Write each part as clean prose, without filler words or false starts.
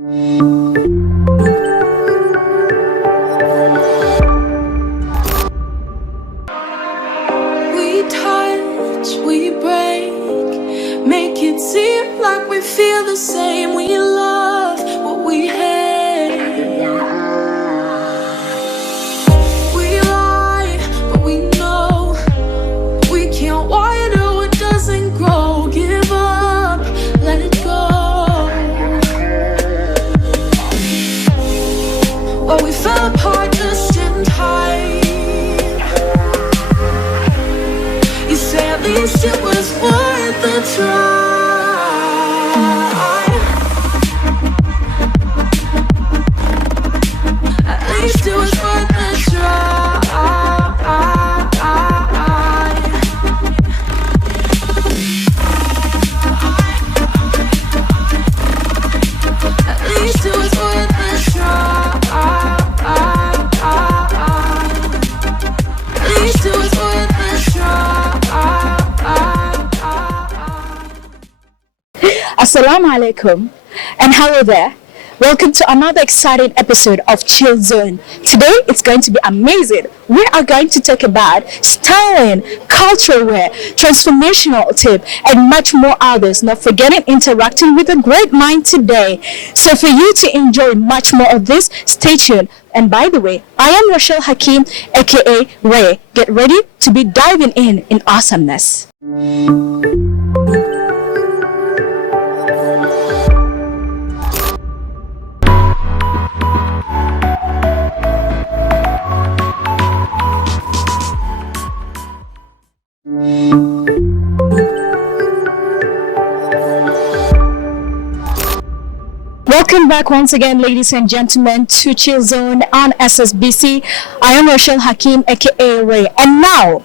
We touch, we break, make it seem like we feel the same. We love what we hate. We lie, but we know we can't water what doesn't grow. Give up, let it go. Well, we fell apart just in time. You say at least it was worth the try. At least it was worth the try. At least it was worth the try. At least it was worth the try. Assalamu alaikum and hello there. Welcome to another exciting episode of Chill Zone. Today it's going to be amazing. We are going to talk about styling, cultural wear, transformational tip, and much more others. Not forgetting interacting with a great mind today. So for you to enjoy much more of this, stay tuned. And by the way, I am Rochelle Hakim, aka Ray. Get ready to be diving in awesomeness. Welcome back once again, ladies and gentlemen, to Chill Zone on SSBC. I am Rochelle Hakim, aka Ray. And now,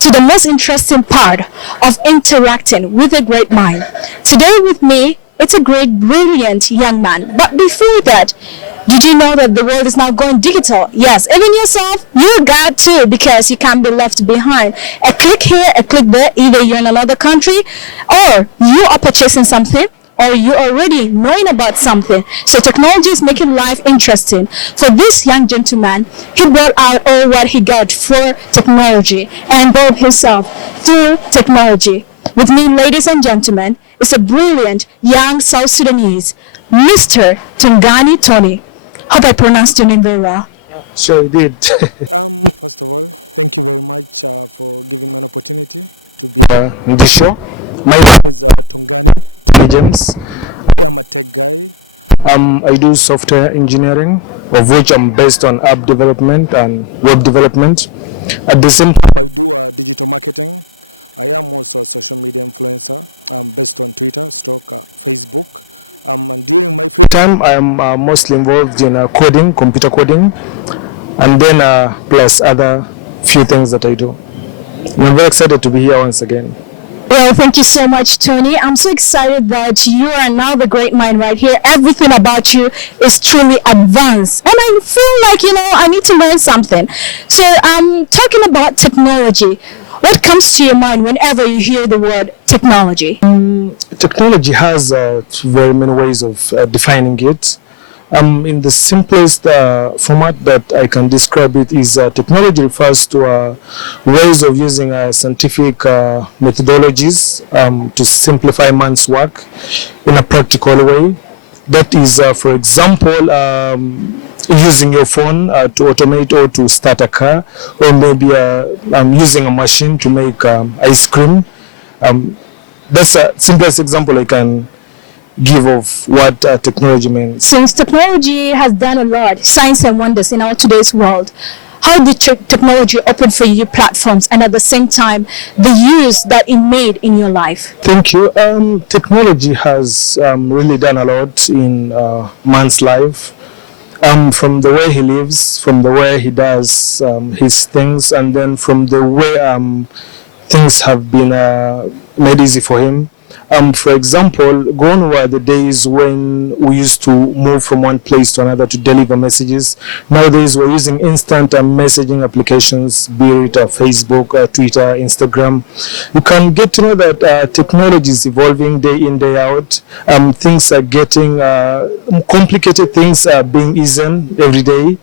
to the most interesting part of interacting with a great mind. Today with me, it's a great, brilliant young man. But before that, did you know that the world is now going digital? Yes, even yourself, you got to, because you can't be left behind. A click here, a click there, either you're in another country, or you are purchasing something, or you already knowing about something. So technology is making life interesting. For this young gentleman, he brought out all what he got for technology and involved himself through technology. With me, ladies and gentlemen, is a brilliant young South Sudanese, Mr. Tungani Tony. Hope I pronounced your name very well. Sure, you did. Ndisho, my James. I do software engineering, of which I'm based on app development and web development. At the same time, I am mostly involved in coding, computer coding, and then plus other few things that I do. I'm very excited to be here once again. Well, thank you so much, Tony. I'm so excited that you are now the great mind right here. Everything about you is truly advanced. And I feel like, I need to learn something. So talking about technology, what comes to your mind whenever you hear the word technology? Technology has very many ways of defining it. In the simplest format that I can describe it is technology refers to ways of using scientific methodologies to simplify man's work in a practical way. That is, for example, using your phone to automate or to start a car, or maybe using a machine to make ice cream. That's the simplest example I can give of what technology means. Since technology has done a lot, signs and wonders in our today's world, how did technology open for you platforms and at the same time the use that it made in your life? Thank you. Technology has really done a lot in man's life. From the way he lives, from the way he does his things, and then from the way things have been made easy for him. For example, gone were the days when we used to move from one place to another to deliver messages. Nowadays, we're using instant messaging applications, be it Facebook, Twitter, Instagram. You can get to know that technology is evolving day in, day out. Things are getting complicated, things are being eased every day.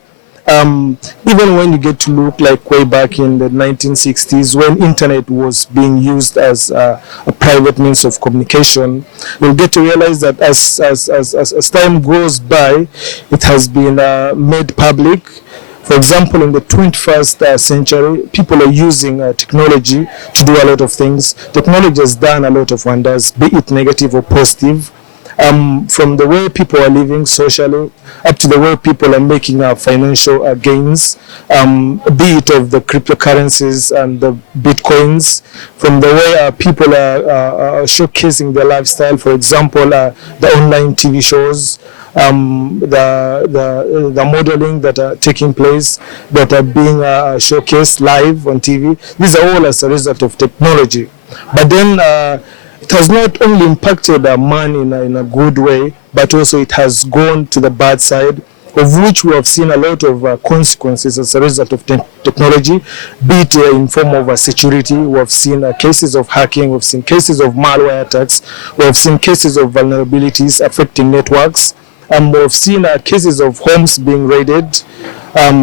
Even when you get to look like way back in the 1960s, when internet was being used as a private means of communication, you'll get to realize that as time goes by, it has been made public. For example, in the 21st century, people are using technology to do a lot of things. Technology has done a lot of wonders, be it negative or positive. From the way people are living socially up to the way people are making financial gains, be it of the cryptocurrencies and the bitcoins, from the way people are showcasing their lifestyle. For example, the online TV shows, the modeling that are taking place, that are being showcased live on TV. These are all as a result of technology. But then it has not only impacted man in a good way, but also it has gone to the bad side, of which we have seen a lot of consequences as a result of technology, be it in form of security. We have seen cases of hacking, we have seen cases of malware attacks, we have seen cases of vulnerabilities affecting networks, and we have seen cases of homes being raided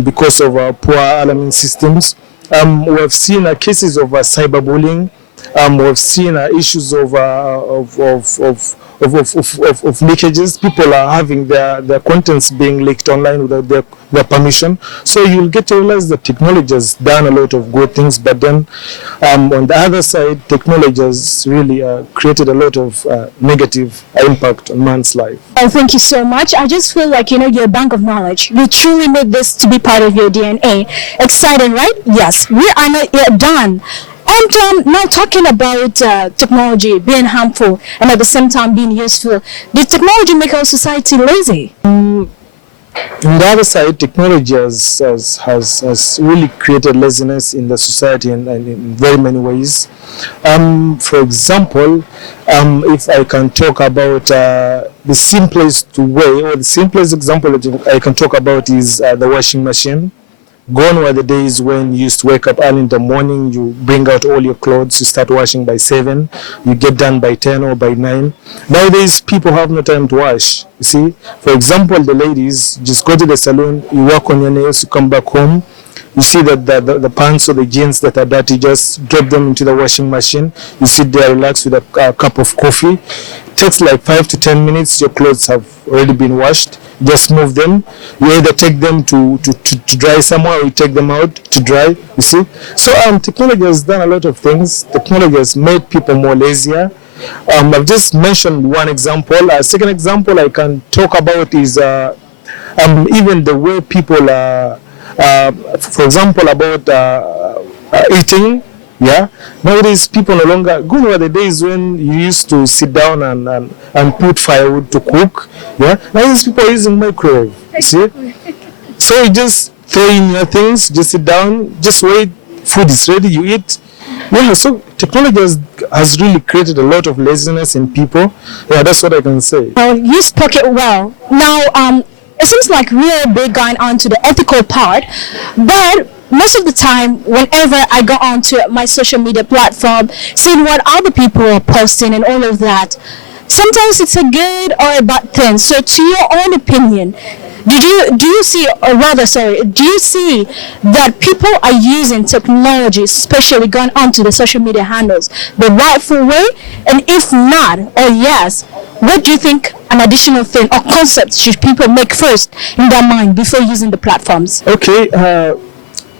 because of poor alarming systems. We have seen cases of cyberbullying. We've seen issues of leakages. People are having their contents being leaked online without their permission. So you'll get to realize that technology has done a lot of good things, but then on the other side, technology has really created a lot of negative impact on man's life. Oh, thank you so much. I just feel like, you're a bank of knowledge. You truly made this to be part of your DNA. Exciting, right? Yes, we are not yet done. And now talking about technology being harmful and at the same time being useful, did technology make our society lazy? On the other side, technology has really created laziness in the society and in very many ways. For example, if I can talk about the simplest way, or the simplest example that I can talk about is the washing machine. Gone were the days when you used to wake up early in the morning, you bring out all your clothes, you start washing by 7, you get done by 10 or by 9. Nowadays, people have no time to wash. You see, for example, the ladies just go to the salon, you work on your nails, you come back home, you see that the pants or the jeans that are dirty, just drop them into the washing machine. You sit there, relax with a cup of coffee. It takes like 5 to 10 minutes, your clothes have already been washed. Just move them. You either take them to dry somewhere, or you take them out to dry. You see, so technology has done a lot of things. Technology has made people more lazier. I've just mentioned one example. A second example I can talk about is even the way people, for example, about eating. Yeah, nowadays people no longer, gone were the days when you used to sit down and put firewood to cook. Yeah, nowadays people are using microwave. See, so you just throw in your things, just sit down, just wait, food is ready, you eat. Yeah, so technology has really created a lot of laziness in people. Yeah, that's what I can say. Well, you spoke it well. Now, it seems like we're big going on to the ethical part, but most of the time, whenever I go onto my social media platform, seeing what other people are posting and all of that, sometimes it's a good or a bad thing. So, to your own opinion, do you see that people are using technology, especially going onto the social media handles, the rightful way? And if not, or yes, what do you think an additional thing or concept should people make first in their mind before using the platforms? Okay.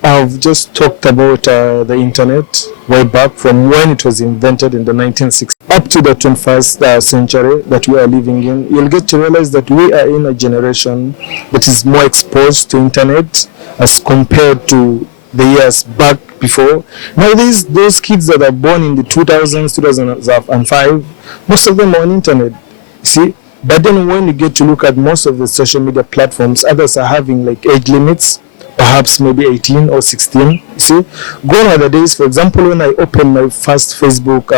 I've just talked about the internet way back from when it was invented in the 1960s up to the 21st century that we are living in. You'll get to realize that we are in a generation that is more exposed to internet as compared to the years back before. Nowadays, those kids that are born in the 2000s, 2005, most of them are on internet. See? But then when you get to look at most of the social media platforms, others are having like age limits. Perhaps maybe 18 or 16, you see, gone are the days. For example, when I opened my first Facebook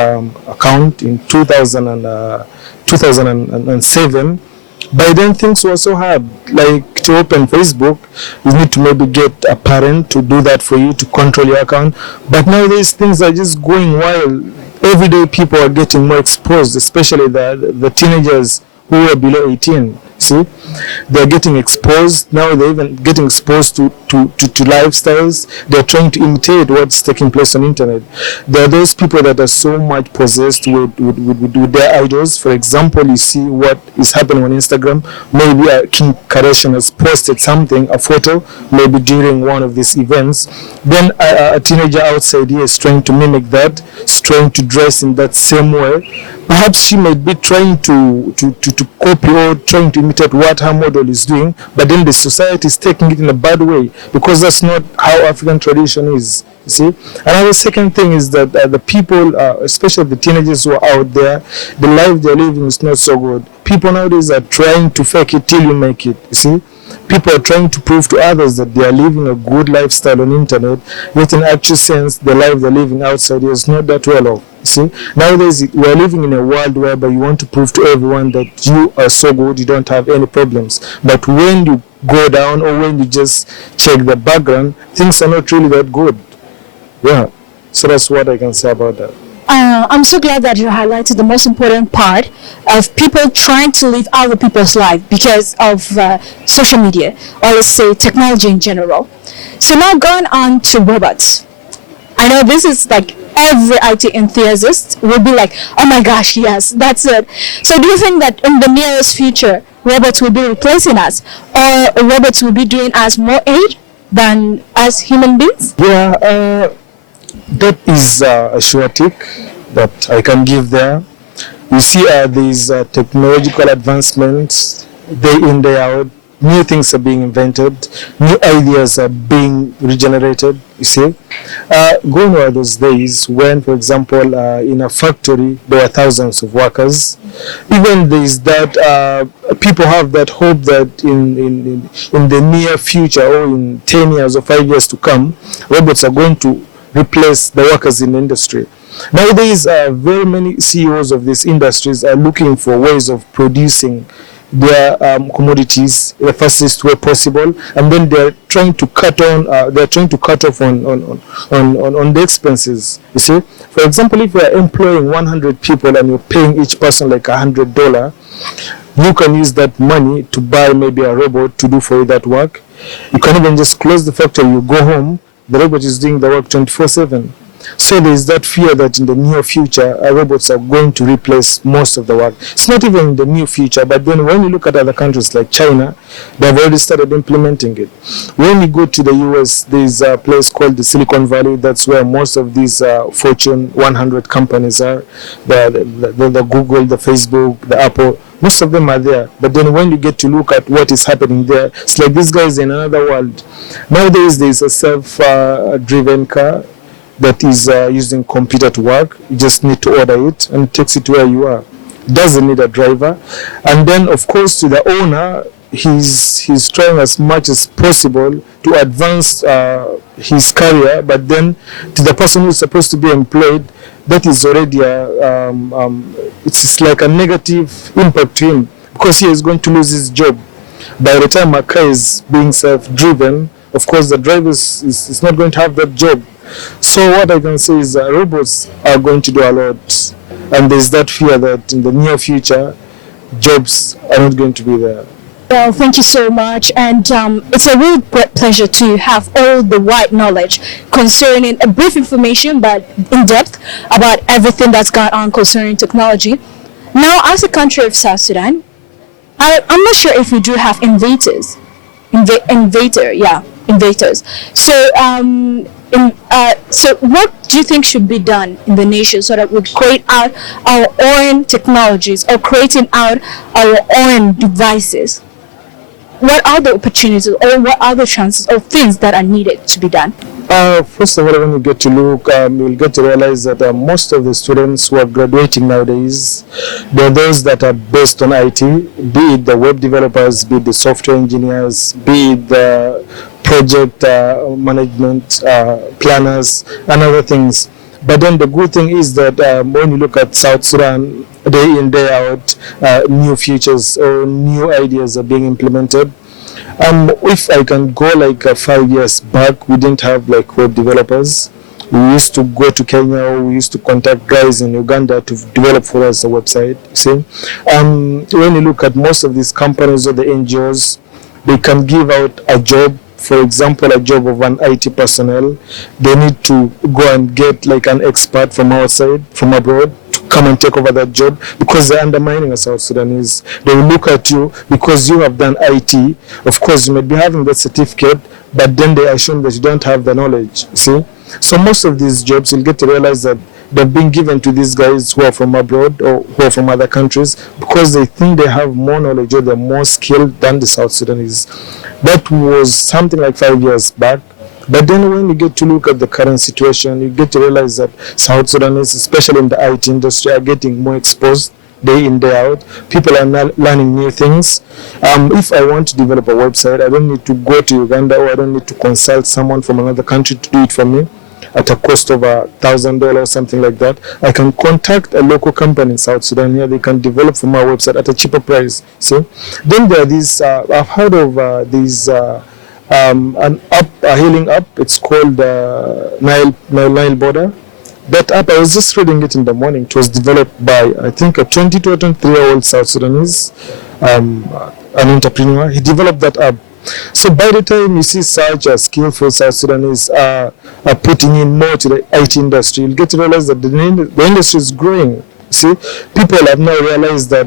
account in 2007, by then things were so hard. Like to open Facebook, you need to maybe get a parent to do that for you to control your account. But nowadays things are just going wild. Every day people are getting more exposed, especially the teenagers who are below 18. See, they're getting exposed now. They're even getting exposed to lifestyles. They're trying to imitate what's taking place on internet. There are those people that are so much possessed with their idols. For example, you see what is happening on Instagram. Maybe Kim Kardashian has posted something, a photo, maybe during one of these events. Then a teenager outside here is trying to mimic that, is trying to dress in that same way. Perhaps she might be trying to copy or trying to imitate what her model is doing, but then the society is taking it in a bad way, because that's not how African tradition is. You see, another second thing is that the people, especially the teenagers who are out there, the life they're living is not so good. People nowadays are trying to fake it till you make it. You see, people are trying to prove to others that they are living a good lifestyle on internet, yet in actual sense, the life they're living outside is not that well off. See, nowadays we are living in a world whereby you want to prove to everyone that you are so good, you don't have any problems. But when you go down, or when you just check the background, things are not really that good. Yeah, so that's what I can say about that. I'm so glad that you highlighted the most important part of people trying to live other people's life because of social media, or let's say technology in general. So now going on to robots. I know this is like every IT enthusiast will be like, oh my gosh, yes, that's it. So do you think that in the nearest future, robots will be replacing us, or robots will be doing us more aid than as human beings? Yeah, that is a sure tick that I can give there. You see, these technological advancements, day in, day out, new things are being invented, new ideas are being regenerated, you see. Going over those days when, for example, in a factory, there are thousands of workers. Even there is that, people have that hope that in the near future, or in 10 years or 5 years to come, robots are going to replace the workers in the industry. Nowadays, very many CEOs of these industries are looking for ways of producing their commodities the fastest way possible, and then they're trying to cut on off on the expenses. You see, for example, if you're employing 100 people and you're paying each person like $100, you can use that money to buy maybe a robot to do for you that work. You can even just close the factory, you go home, the robot is doing the work 24/7. So there is that fear that in the near future, robots are going to replace most of the work. It's not even in the near future, but then when you look at other countries like China, they've already started implementing it. When you go to the US, there's a place called the Silicon Valley. That's where most of these Fortune 100 companies are. The Google, the Facebook, the Apple, most of them are there. But then when you get to look at what is happening there, it's like these guys in another world. Nowadays, there's a self-driven car that is using computer to work. You just need to order it and it takes it to where you are. It doesn't need a driver. And then, of course, to the owner, he's trying as much as possible to advance his career. But then to the person who's supposed to be employed, that is already it's like a negative impact to him, because he is going to lose his job. By the time a car is being self-driven, of course, the driver is not going to have that job. So what I can say is robots are going to do a lot, and there's that fear that in the near future, jobs are not going to be there. Well, thank you so much, and it's a real great pleasure to have all the wide knowledge concerning a brief information, but in depth, about everything that's gone on concerning technology. Now, as a country of South Sudan, I'm not sure if we do have innovators. So what do you think should be done in the nation so that we create out our own technologies, or creating out our own devices? what are the opportunities or what are the chances or things that are needed to be done? First of all, when you get to look, you'll get to realize that most of the students who are graduating nowadays, they're those that are based on IT, be it the web developers, be it the software engineers, be it the project management planners, and other things. But then the good thing is that when you look at South Sudan, day in, day out, new features or new ideas are being implemented. If I can go like 5 years back, we didn't have like web developers. We used to go to Kenya, or we used to contact guys in Uganda to develop for us a website. See, when you look at most of these companies or the NGOs, they can give out a job. For example, a job of an IT personnel, they need to go and get like an expert from outside, from abroad, to come and take over that job, because they're undermining a South Sudanese. They will look at you because you have done IT. Of course, you may be having that certificate, but then they assume that you don't have the knowledge. See? So most of these jobs, you'll get to realize that they're being given to these guys who are from abroad or who are from other countries because they think they have more knowledge or they're more skilled than the South Sudanese. That was something like 5 years back. But then when you get to look at the current situation, you get to realize that South Sudanese, especially in the IT industry, are getting more exposed day in, day out. People are now learning new things. If I want to develop a website, I don't need to go to Uganda, or I don't need to consult someone from another country to do it for me at a cost of $1,000 or something like that. I can contact a local company in South Sudan here. They can develop for my website at a cheaper price. See? Then there are these, I've heard of these, an app, a healing app. It's called Nile Border. That app, I was just reading it in the morning. It was developed by, I think, a 20 to 23-year-old South Sudanese, an entrepreneur. He developed that app. So by the time you see such a skillful South Sudanese are putting in more to the IT industry, you'll get to realize that the industry is growing. See, people have now realized that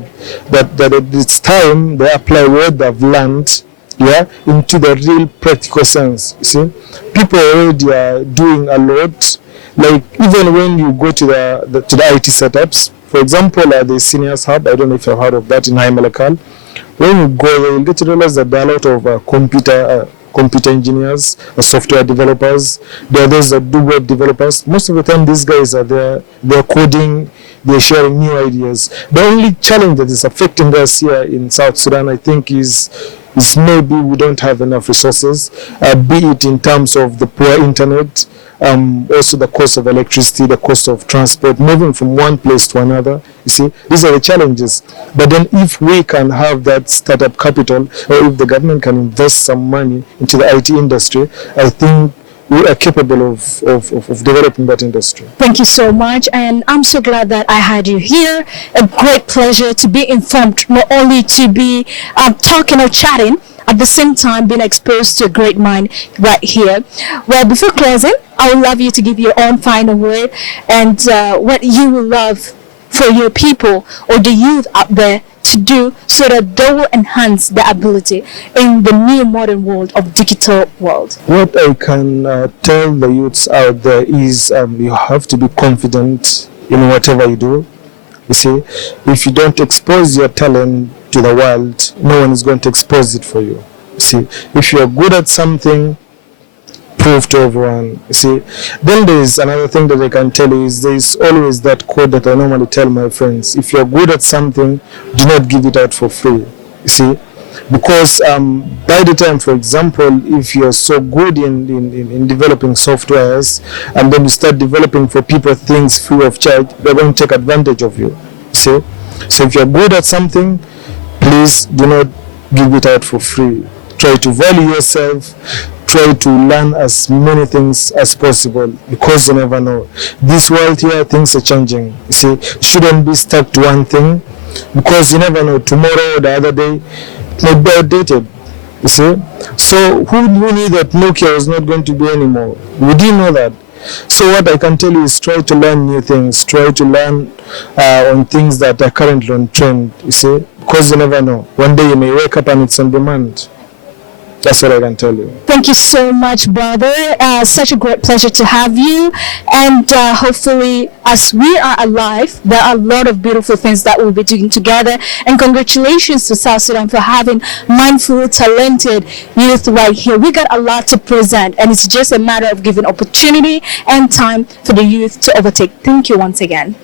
it's time they apply what they've learned, into the real practical sense. See, people already are doing a lot. Like even when you go to the IT setups, for example, the Seniors Hub, I don't know if you've heard of that in Haimalakal. When you go there, you'll get to realize that there are a lot of computer engineers, software developers. There are those that do web developers. Most of the time, these guys are there. They're coding. They're sharing new ideas. The only challenge that is affecting us here in South Sudan, I think, is maybe we don't have enough resources, be it in terms of the poor internet, also the cost of electricity, the cost of transport, moving from one place to another. You see, these are the challenges. But then if we can have that startup capital, or if the government can invest some money into the IT industry, I think we are capable of developing that industry. Thank you so much, and I'm so glad that I had you here. A great pleasure to be informed, not only to be talking or chatting, at the same time being exposed to a great mind right here. Well, before closing, I would love you to give your own final word and what you would love for your people or the youth out there to do so that they will enhance their ability in the new modern world of digital world. What I can tell the youths out there is you have to be confident in whatever you do. You see, if you don't expose your talent to the world, no one is going to expose it for you. You see, if you're good at something, prove to everyone. You see, then there is another thing that I can tell you is there is always that quote that I normally tell my friends: if you're good at something, do not give it out for free. You see, because by the time, for example, if you're so good in developing softwares and then you start developing for people things free of charge, they're going to take advantage of you. See, so if you're good at something, please do not give it out for free. Try to value yourself. Try to learn as many things as possible, because you never know. This world here, things are changing. You see, you shouldn't be stuck to one thing, because you never know. Tomorrow or the other day, it might be outdated. You see, so who knew that Nokia was not going to be anymore? We didn't know that. So what I can tell you is try to learn new things. Try to learn on things that are currently on trend. You see, because you never know. One day you may wake up and it's on demand. That's what I can tell you. Thank you so much, brother. Such a great pleasure to have you. And hopefully, as we are alive, there are a lot of beautiful things that we'll be doing together. And congratulations to South Sudan for having mindful, talented youth right here. We got a lot to present, and it's just a matter of giving opportunity and time for the youth to overtake. Thank you once again.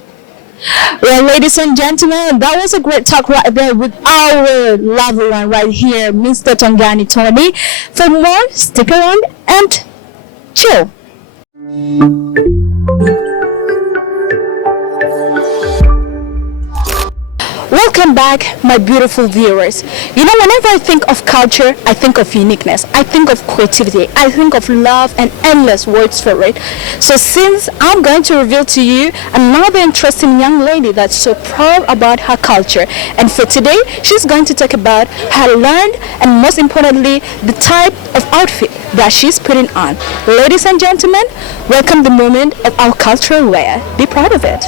Well, ladies and gentlemen, that was a great talk right there with our lovely one right here, Mr. Tongani Tony. For more, stick around and chill. Welcome back, my beautiful viewers. You know, whenever I think of culture, I think of uniqueness. I think of creativity. I think of love and endless words for it. So since I'm going to reveal to you another interesting young lady that's so proud about her culture. And for today, she's going to talk about her learned and most importantly, the type of outfit that she's putting on. Ladies and gentlemen, welcome the moment of our cultural wear. Be proud of it.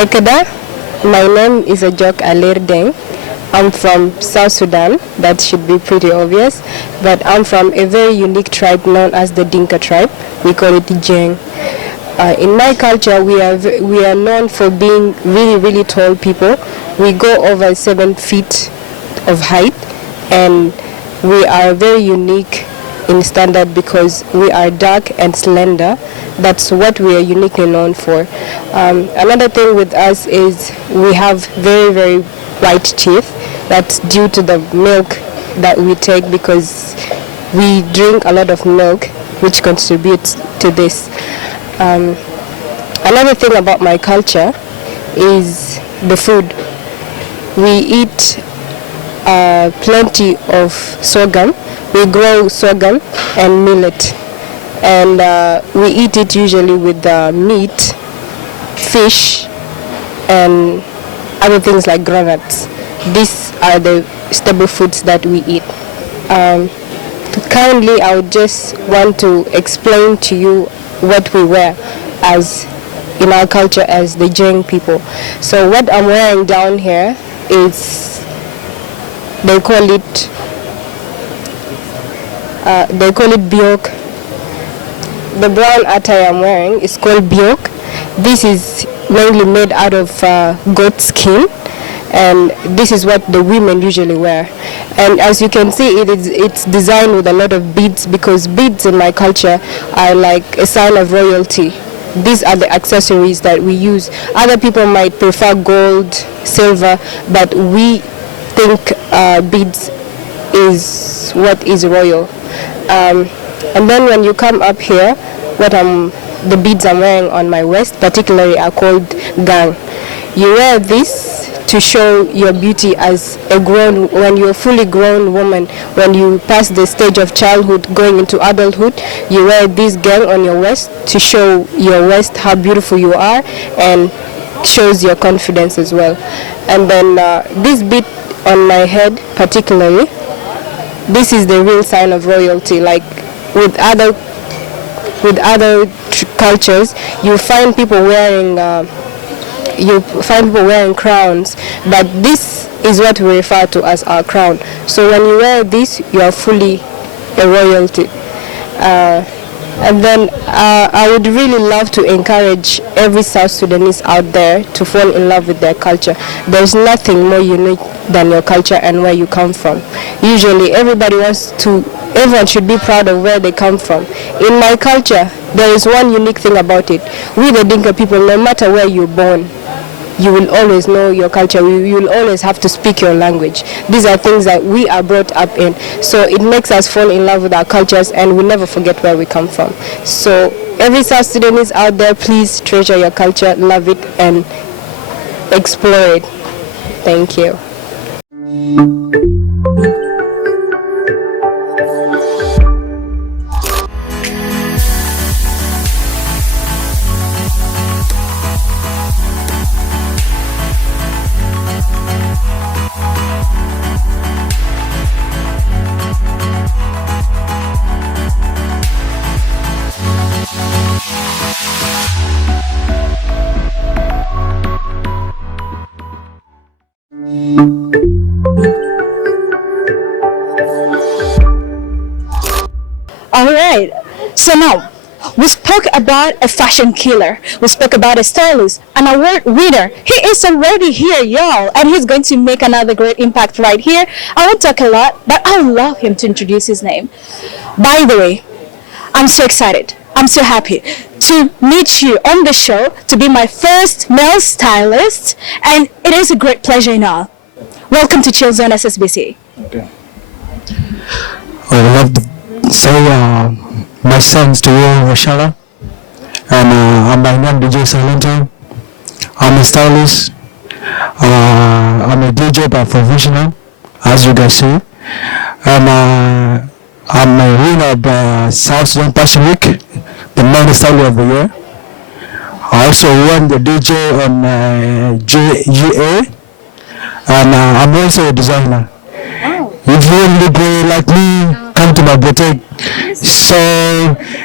Ekada, my name is Ajok Alir Deng. I'm from South Sudan. That should be pretty obvious. But I'm from a very unique tribe known as the Dinka tribe. We call it Jeng. In my culture, we are known for being really tall people. We go over 7 feet of height, and we are very unique in standard because we are dark and slender. That's what we are uniquely known for. Another thing with us is we have very white teeth. That's due to the milk that we take because we drink a lot of milk, which contributes to this. Another thing about my culture is the food. We eat plenty of sorghum. We grow sorghum and millet, and we eat it usually with meat, fish, and other things like groundnuts. These are the staple foods that we eat. Currently, I would just want to explain to you what we wear as in our culture as the Jeng people. So what I'm wearing down here is, they call it biok. The brown attire I'm wearing is called biok. This is mainly made out of goat skin, and this is what the women usually wear. And as you can see, it's designed with a lot of beads, because beads in my culture are like a sign of royalty. These are the accessories that we use. Other people might prefer gold, silver, but we think beads is what is royal. And then when you come up here, the beads I'm wearing on my waist particularly are called gang. You wear this to show your beauty as when you're a fully grown woman. When you pass the stage of childhood going into adulthood, you wear this gang on your waist to show your waist how beautiful you are, and shows your confidence as well. And then this bead on my head particularly, this is the real sign of royalty. Like with other cultures, you find people wearing crowns, but this is what we refer to as our crown. So when you wear this, you are fully a royalty. And then I would really love to encourage every South Sudanese out there to fall in love with their culture. There's nothing more unique than your culture and where you come from. Usually everyone should be proud of where they come from. In my culture, there is one unique thing about it. We the Dinka people, no matter where you're born, you will always know your culture. You will always have to speak your language. These are things that we are brought up in. So it makes us fall in love with our cultures, and we never forget where we come from. So every South Sudanese out there, please treasure your culture, love it, and explore it. Thank you. All right. So now, we spoke about a fashion killer. We spoke about a stylist, an award winner. He is already here, y'all, and he's going to make another great impact right here. I won't talk a lot, but I would love him to introduce his name. By the way, I'm so excited. I'm so happy to meet you on the show, to be my first male stylist, and it is a great pleasure and all. Welcome to Chill Zone SSBC. Okay. I would love to say my thanks to you, Rochella. And I'm by name DJ Silento. I'm a stylist. I'm a DJ by professional, as you guys see. And I'm a winner of South Sudan Fashion Week, the main stylist of the year. I also won the DJ on GA. And I'm also a designer. If you look like me, come to my boutique. So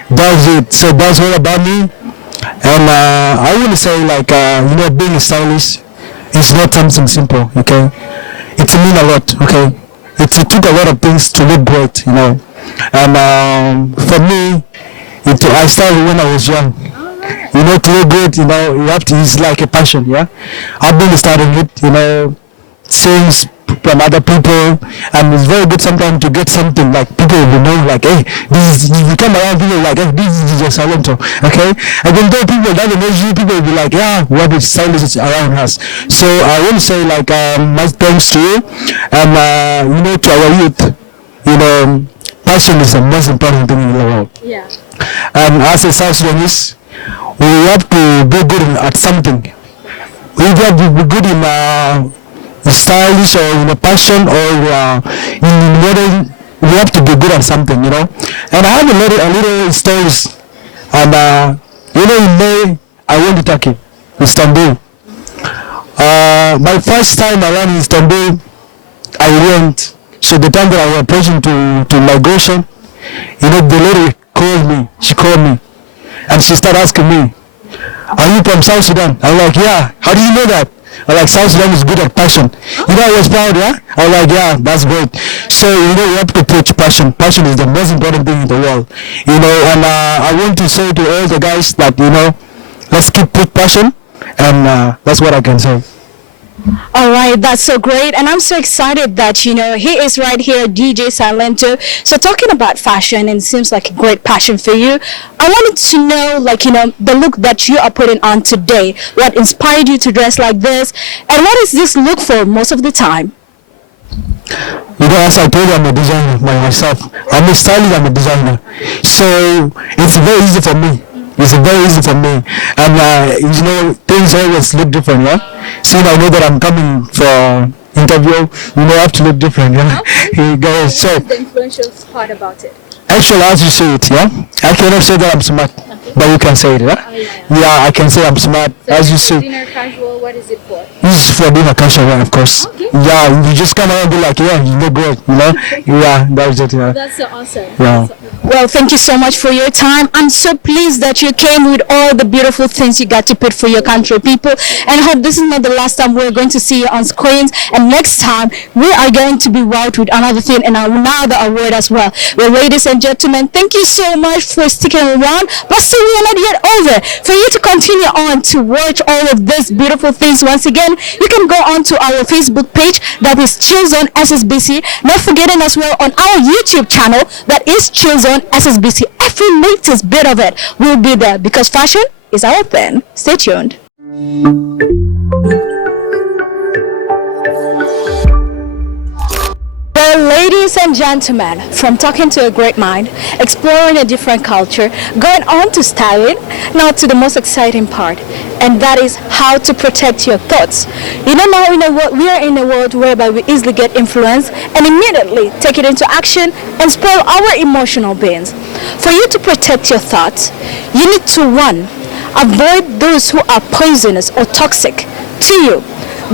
that's it. So that's all about me. And I want to say, like, being a stylist is not something simple, okay? It means a lot, okay? It took a lot of things to look great, And for me, I started when I was young. To look good, it's like a passion, yeah? I've been starting it, things from other people, and it's very good sometimes to get something like people will know, like, hey, this is, you come around people like, hey, this is your Silento, okay? And then though people that know you, people will be like, yeah, what is silence around us? So I want to say, like, my thanks to you, and to our youth, passion is the most important thing in the world. Yeah. And as a South Sudanese, we have to be good at something. We have to be good in stylish or in a passion or in modern. We have to be good at something, And I have a little stories. And in May, I went to Turkey, Istanbul. My first time around in Istanbul, I went. So the time that I was approaching to migration, the lady called me. She called me, and she started asking me, "Are you from South Sudan?" I'm like, "Yeah." "How do you know that?" I'm like, "South Sudan is good at passion." I was proud, yeah? I'm like, "Yeah, that's great." So, we have to preach passion. Passion is the most important thing in the world. And I want to say to all the guys that, let's keep preach passion, and that's what I can say. All right, that's so great, and I'm so excited that he is right here, DJ Silento. So talking about fashion, and it seems like a great passion for you. I wanted to know, the look that you are putting on today. What inspired you to dress like this, and what is this look for most of the time? As I told you, I'm a designer myself. I'm a stylist, I'm a designer. So it's very easy for me. It's very easy for me, and things always look different, yeah. So I know that I'm coming for interview, I have to look different, yeah. Okay. Guys, so the influential part about it. Actually, as you say it, yeah, I cannot say that I'm smart, but you can say it, yeah. Yeah, I can say I'm smart, So as you say. Dinner casual, what is it for? This is for dinner casual, of course. Okay. Yeah, you just come around and be like, yeah, you look good, Yeah, that's it, yeah. That's so awesome. Yeah. Well, thank you so much for your time. I'm so pleased that you came with all the beautiful things you got to put for your country people. And I hope this is not the last time we're going to see you on screens. And next time, we are going to be wowed with another thing and another award as well. Well, ladies and gentlemen, thank you so much for sticking around. But still, we are not yet over. For you to continue on to watch all of these beautiful things once again, you can go on to our Facebook page, that is Chill Zone SSBC. Not forgetting as well on our YouTube channel, that is Chill Zone SSBC. Every latest bit of it will be there because fashion is our thing. Stay tuned. Well, ladies and gentlemen, from talking to a great mind, exploring a different culture, going on to styling, now to the most exciting part, and that is how to protect your thoughts. You know, now we are in a world whereby we easily get influenced and immediately take it into action and spoil our emotional beings. For you to protect your thoughts, you need to, one, avoid those who are poisonous or toxic to you.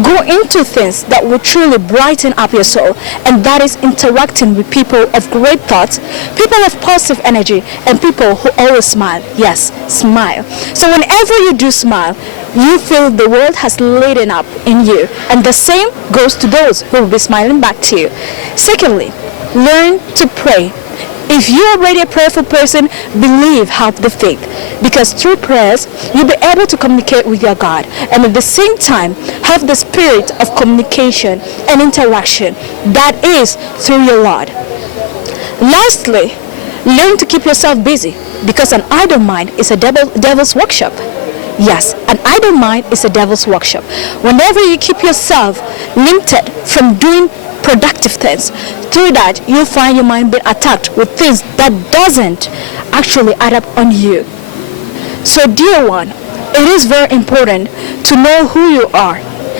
Go into things that will truly brighten up your soul, and that is interacting with people of great thoughts, people of positive energy, and people who always smile. Yes, smile. So whenever you do smile, you feel the world has lightened up in you, and the same goes to those who will be smiling back to you. Secondly, learn to pray. If you're already a prayerful person, believe, have the faith, because through prayers you'll be able to communicate with your God, and at the same time have the spirit of communication and interaction that is through your Lord. Lastly, learn to keep yourself busy, because an idle mind is a devil's workshop. Yes, an idle mind is a devil's workshop. Whenever you keep yourself limited from doing productive things, through that you'll find your mind being attacked with things that doesn't actually add up on you. So dear one, it is very important to know who you are,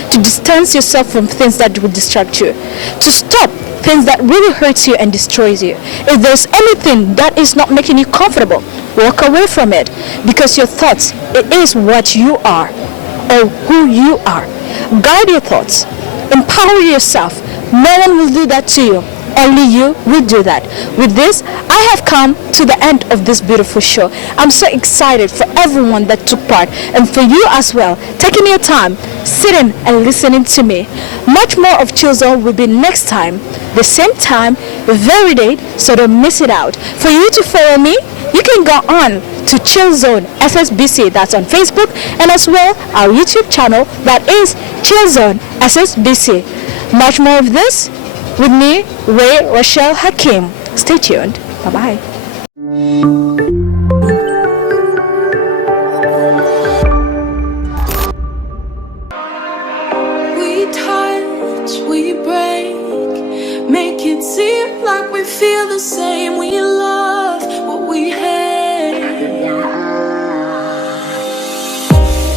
to distance yourself from things that will distract you, to stop things that really hurts you and destroys you. If there's anything that is not making you comfortable, walk away from it, because your thoughts, it is what you are or who you are. Guide your thoughts, empower yourself. No one will do that to you. Only you will do that. With this, I have come to the end of this beautiful show. I'm so excited for everyone that took part, and for you as well, taking your time, sitting and listening to me. Much more of Chill Zone will be next time, the same time, the very date, so don't miss it out. For you to follow me, you can go on to Chill Zone SSBC, that's on Facebook, and as well our YouTube channel, that is Chill Zone SSBC. Much more of this with me, Ray Rochelle Hakim. Stay tuned. Bye-bye. We touch, we break, make it seem like we feel the same. We love what we hate.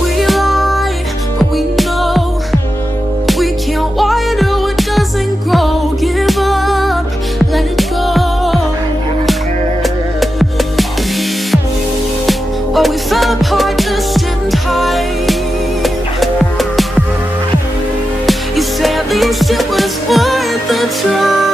We lie, but we know we can't water what doesn't grow. Give up, let it go. Well, we fell apart just in time. You say at least it was worth the try.